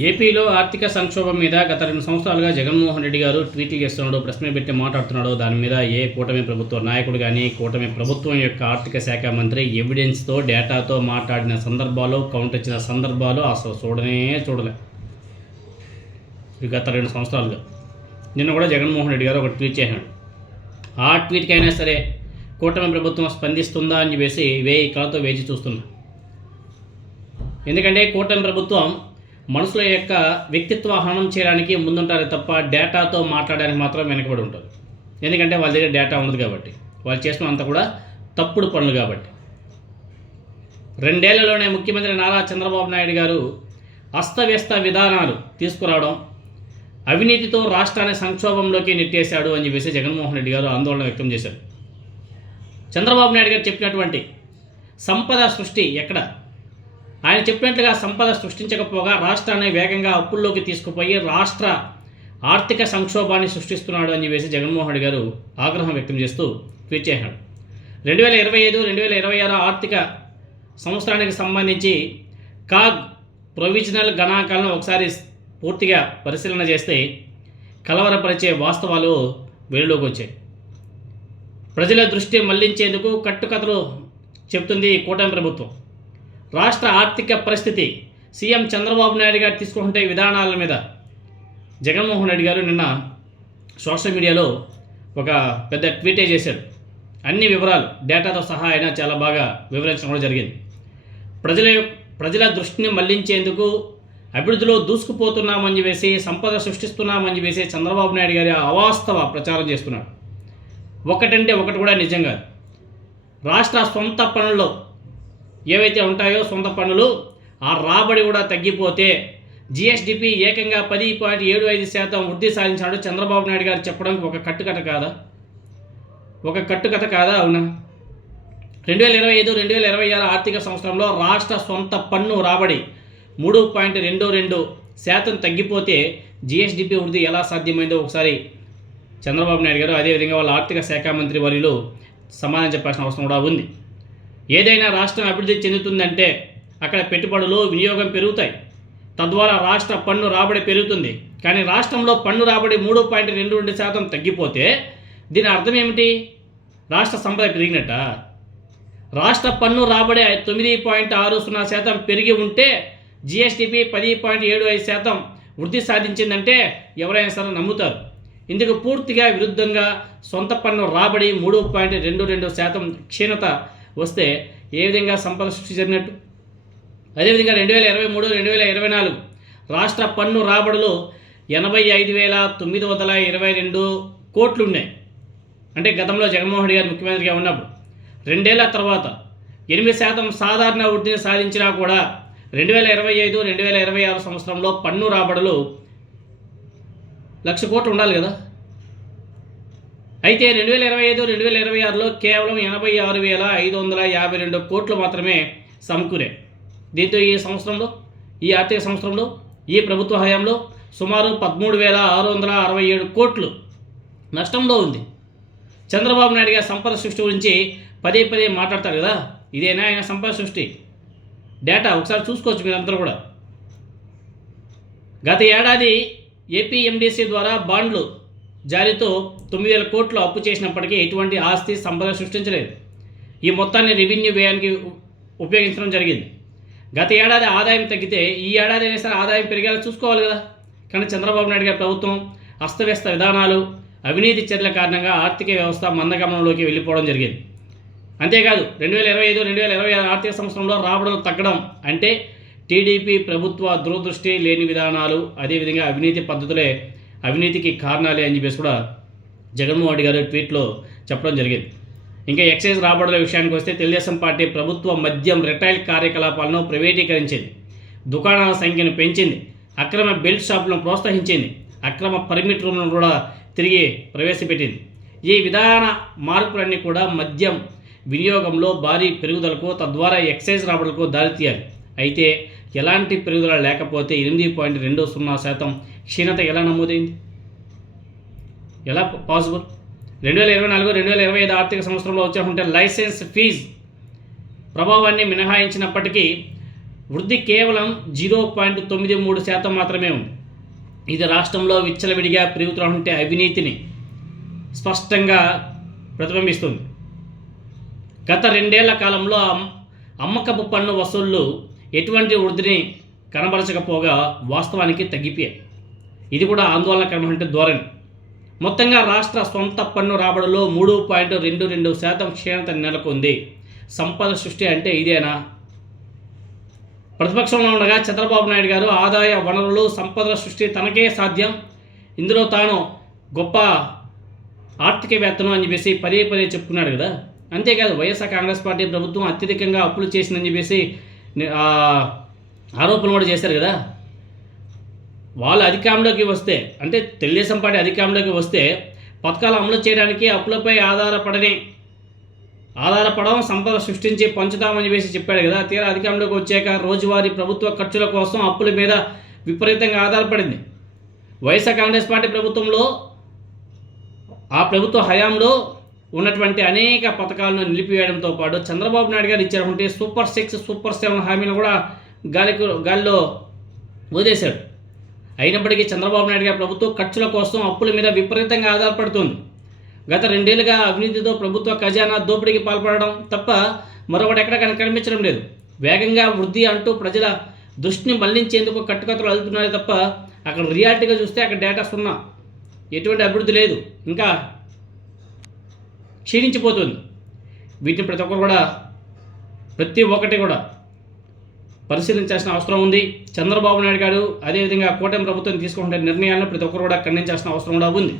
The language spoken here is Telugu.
ఏపీలో ఆర్థిక సంక్షోభం మీద గత 2 సంవత్సరాలుగా జగన్మోహన్ రెడ్డి గారు ట్వీట్లు చేస్తున్నాడు, ప్రశ్న పెట్టి మాట్లాడుతున్నాడు. దాని మీద ఏ కూటమి ప్రభుత్వ నాయకుడు కానీ, కూటమి ప్రభుత్వం యొక్క ఆర్థిక శాఖ మంత్రి ఎవిడెన్స్తో, డేటాతో మాట్లాడిన సందర్భాలు, కౌంటర్ ఇచ్చిన సందర్భాలు అసలు చూడలే. గత 2 సంవత్సరాలుగా. నిన్న కూడా జగన్మోహన్ రెడ్డి గారు ఒక ట్వీట్ చేశాడు. ఆ ట్వీట్కి అయినా సరే కూటమి ప్రభుత్వం స్పందిస్తుందా అని చెప్పేసి కళతో వేచి చూస్తున్నా. ఎందుకంటే కూటమి ప్రభుత్వం మనుషుల యొక్క వ్యక్తిత్వ హననం చేయడానికి ముందుంటారే తప్ప డేటాతో మాట్లాడడానికి మాత్రం వెనకబడి ఉంటుంది. ఎందుకంటే వాళ్ళ దగ్గర డేటా ఉండదు కాబట్టి, వాళ్ళు చేసిన అంతా కూడా తప్పుడు పనులు కాబట్టి. 2 ఏళ్లలోనే ముఖ్యమంత్రి నారా చంద్రబాబు నాయుడు గారు అస్తవ్యస్త విధానాలు తీసుకురావడం, అవినీతితో రాష్ట్రాన్ని సంక్షోభంలోకి నెట్టేశాడు అని చెప్పేసి జగన్మోహన్ రెడ్డి గారు ఆందోళన వ్యక్తం చేశారు. చంద్రబాబు నాయుడు గారు చెప్పినటువంటి సంపద సృష్టి ఎక్కడ? ఆయన చెప్పినట్లుగా సంపద సృష్టించకపోగా రాష్ట్రాన్ని వేగంగా అప్పుల్లోకి తీసుకుపోయి రాష్ట్ర ఆర్థిక సంక్షోభాన్ని సృష్టిస్తున్నాడు అని చెప్పేసి జగన్మోహన్ రెడ్డి గారు ఆగ్రహం వ్యక్తం చేస్తూ ట్వీట్ చేశాడు. 2025-2026 ఆర్థిక సంవత్సరానికి సంబంధించి కాగ్ ప్రొవిజనల్ గణాంకాలను ఒకసారి పూర్తిగా పరిశీలన చేస్తే కలవరపరిచే వాస్తవాలు వెలుగులోకి వచ్చాయి. ప్రజల దృష్టి మళ్లించేందుకు కట్టుకథలు చెప్తుంది కూటమి ప్రభుత్వం. రాష్ట్ర ఆర్థిక పరిస్థితి, సీఎం చంద్రబాబు నాయుడు గారు తీసుకుంటే విధానాల మీద జగన్మోహన్ రెడ్డి గారు నిన్న సోషల్ మీడియాలో ఒక పెద్ద ట్వీటే చేశారు. అన్ని వివరాలు డేటాతో సహా అయినా చాలా బాగా వివరించడం కూడా జరిగింది. ప్రజల దృష్టిని మళ్లించేందుకు అభివృద్ధిలో దూసుకుపోతున్నామని చెప్పేసి, సంపద సృష్టిస్తున్నామని చెప్పేసి చంద్రబాబు నాయుడు గారి అవాస్తవ ప్రచారం చేస్తున్నాడు. ఒకటంటే ఒకటి కూడా నిజం కాదు. రాష్ట్ర సొంత పనుల్లో ఏవైతే ఉంటాయో సొంత పనులు, ఆ రాబడి కూడా తగ్గిపోతే జిఎస్డిపి ఏకంగా 10.75% వృద్ధి సాధించాడు చంద్రబాబు నాయుడు గారు చెప్పడానికి ఒక కట్టుకథ కాదా? అవునా? 2025-2026 ఆర్థిక సంవత్సరంలో రాష్ట్ర సొంత పన్ను రాబడి 3.22% తగ్గిపోతే జిఎస్డిపి వృద్ధి ఎలా సాధ్యమైందో ఒకసారి చంద్రబాబు నాయుడు గారు, అదేవిధంగా వాళ్ళ ఆర్థిక శాఖ మంత్రి వర్యులు సమాధానం చెప్పాల్సిన అవసరం కూడా ఉంది. ఏదైనా రాష్ట్రం అభివృద్ధి చెందుతుందంటే అక్కడ పెట్టుబడులు, వినియోగం పెరుగుతాయి. తద్వారా రాష్ట్ర పన్ను రాబడి పెరుగుతుంది. కానీ రాష్ట్రంలో పన్ను రాబడి 3.22% తగ్గిపోతే దీని అర్థం ఏమిటి? రాష్ట్ర సంపద పెరిగినట్ట? రాష్ట్ర పన్ను రాబడి 9.60% పెరిగి ఉంటే జిఎస్టిపి 10.75% వృద్ధి సాధించిందంటే ఎవరైనా సరే నమ్ముతారు. ఇందుకు పూర్తిగా విరుద్ధంగా సొంత పన్ను రాబడి 3.22% క్షీణత వస్తే ఏ విధంగా సంపద సృష్టి జరిగినట్టు? అదేవిధంగా 2023-2024 రాష్ట్ర పన్ను రాబడులు 85,922 కోట్లు ఉన్నాయి. అంటే గతంలో జగన్మోహన్ రెడ్డి గారు ముఖ్యమంత్రిగా ఉన్నప్పుడు 2 ఏళ్ల తర్వాత 8% సాధారణ వృద్ధిని సాధించినా కూడా 2025-2026 సంవత్సరంలో పన్ను రాబడులు 1,00,000 కోట్లు ఉండాలి కదా. అయితే 2025-2026లో కేవలం 86,552 కోట్లు మాత్రమే సమకూరే. దీంతో ఈ ఆర్థిక సంవత్సరంలో ఈ ప్రభుత్వ హయాంలో సుమారు 13,667 కోట్లు నష్టంలో ఉంది. చంద్రబాబు నాయుడు గారి సంపద సృష్టి గురించి పదే మాట్లాడతారు కదా, ఇదేనా ఆయన సంపద సృష్టి? డేటా ఒకసారి చూసుకోవచ్చు మీరందరూ కూడా. గత ఏడాది ఏపీఎండిసి ద్వారా బాండ్లు జారీతో 9,000 కోట్లు అప్పు చేసినప్పటికీ ఎటువంటి ఆస్తి సంపద సృష్టించలేదు. ఈ మొత్తాన్ని రెవెన్యూ వ్యయానికి ఉపయోగించడం జరిగింది. గత ఏడాది ఆదాయం తగ్గితే ఈ ఏడాది అయినా సరే ఆదాయం పెరిగేలా చూసుకోవాలి కదా. కానీ చంద్రబాబు నాయుడు గారి ప్రభుత్వం అస్తవ్యస్త విధానాలు, అవినీతి చర్యల కారణంగా ఆర్థిక వ్యవస్థ మందగమనంలోకి వెళ్ళిపోవడం జరిగింది. అంతేకాదు 2025-2026 ఆర్థిక సంవత్సరంలో రాబడులు తగ్గడం అంటే టీడీపీ ప్రభుత్వ దూరదృష్టి లేని విధానాలు, అదేవిధంగా అవినీతి పద్ధతులే అవినీతికి కారణాలే అని చెప్పేసి కూడా జగన్మోహన్ రెడ్డి గారు ట్వీట్లో చెప్పడం జరిగింది. ఇంకా ఎక్సైజ్ రాబడుల విషయానికి వస్తే తెలుగుదేశం పార్టీ ప్రభుత్వ మద్యం రిటైల్ కార్యకలాపాలను ప్రైవేటీకరించింది, దుకాణాల సంఖ్యను పెంచింది, అక్రమ బెల్ట్ షాపులను ప్రోత్సహించింది, అక్రమ పర్మిట్ రూమ్లను కూడా తిరిగి ప్రవేశపెట్టింది. ఈ విధాన మార్పులన్నీ కూడా మద్యం వినియోగంలో భారీ పెరుగుదలకు, తద్వారా ఎక్సైజ్ రాబడులకు దారితీయాలి. అయితే ఎలాంటి పెరుగుదల లేకపోతే 8.20% క్షీణత ఎలా నమోదైంది? ఎలా పాసిబుల్? 2024-2025 ఆర్థిక సంవత్సరంలో వచ్చే లైసెన్స్ ఫీజు ప్రభావాన్ని మినహాయించినప్పటికీ వృద్ధి కేవలం 0.93% మాత్రమే ఉంది. ఇది రాష్ట్రంలో విచ్చలవిడిగా పెరుగుతున్నటువంటి అవినీతిని స్పష్టంగా ప్రతిబింబిస్తుంది. గత 2 ఏళ్ల కాలంలో అమ్మకపు పన్ను వసూళ్లు ఎటువంటి వృద్ధిని కనబరచకపోగా వాస్తవానికి తగ్గిపోయాయి. ఇది కూడా ఆందోళనకరమైన ధోరణి. మొత్తంగా రాష్ట్ర సొంత పన్ను రాబడిలో 3.22% క్షీణత నెలకొంది. సంపద సృష్టి అంటే ఇదేనా? ప్రతిపక్షంలో ఉండగా చంద్రబాబు నాయుడు గారు ఆదాయ వనరులు సంపద సృష్టి తనకే సాధ్యం, ఇందులో తాను గొప్ప ఆర్థికవేత్తను అని చెప్పేసి పదే చెప్పుకున్నాడు కదా. అంతేకాదు వైఎస్ఆర్ కాంగ్రెస్ పార్టీ ప్రభుత్వం అత్యధికంగా అప్పులు చేసిందని చెప్పేసి ఆరోపణలు కూడా చేశారు కదా. వాళ్ళు అధికారంలోకి వస్తే, అంటే తెలుగుదేశం పార్టీ అధికారంలోకి వస్తే పథకాలు అమలు చేయడానికి అప్పులపై ఆధారపడడం సంపద సృష్టించి పంచుతామని చెప్పేసి చెప్పాడు కదా. తీరా అధికారంలోకి వచ్చాక రోజువారీ ప్రభుత్వ ఖర్చుల కోసం అప్పుల మీద విపరీతంగా ఆధారపడింది. వైఎస్ఆర్ కాంగ్రెస్ పార్టీ ప్రభుత్వంలో ఆ ప్రభుత్వ హయాంలో ఉన్నటువంటి అనేక పథకాలను నిలిపివేయడంతో పాటు చంద్రబాబు నాయుడు గారు ఇచ్చినటువంటి సూపర్ 6, సూపర్ 7 హామీలు కూడా గాలిలో వదిలేశాడు. అయినప్పటికీ చంద్రబాబు నాయుడు గారి ప్రభుత్వం ఖర్చుల కోసం అప్పుల మీద విపరీతంగా ఆధారపడుతుంది. గత 2 ఏళ్లుగా అవినీతితో ప్రభుత్వ ఖజానా దోపిడీకి పాల్పడడం తప్ప మరొకటి ఎక్కడ కనిపించడం లేదు. వేగంగా వృద్ధి అంటూ ప్రజల దృష్టిని మళ్లించేందుకు కట్టుకథలు అదులుతున్నారే తప్ప అక్కడ రియాలిటీగా చూస్తే అక్కడ డేటా సున్నా, ఎటువంటి అభివృద్ధి లేదు, ఇంకా క్షీణించిపోతుంది. వీటిని ప్రతి ఒక్కటి కూడా పరిశీలించాల్సిన అవసరం ఉంది. చంద్రబాబు నాయుడు గారు అదేవిధంగా కూటమి ప్రభుత్వం తీసుకుంటున్న నిర్ణయాలను ప్రతి ఒక్కరు కూడా ఖండించాల్సిన అవసరం కూడా ఉంది.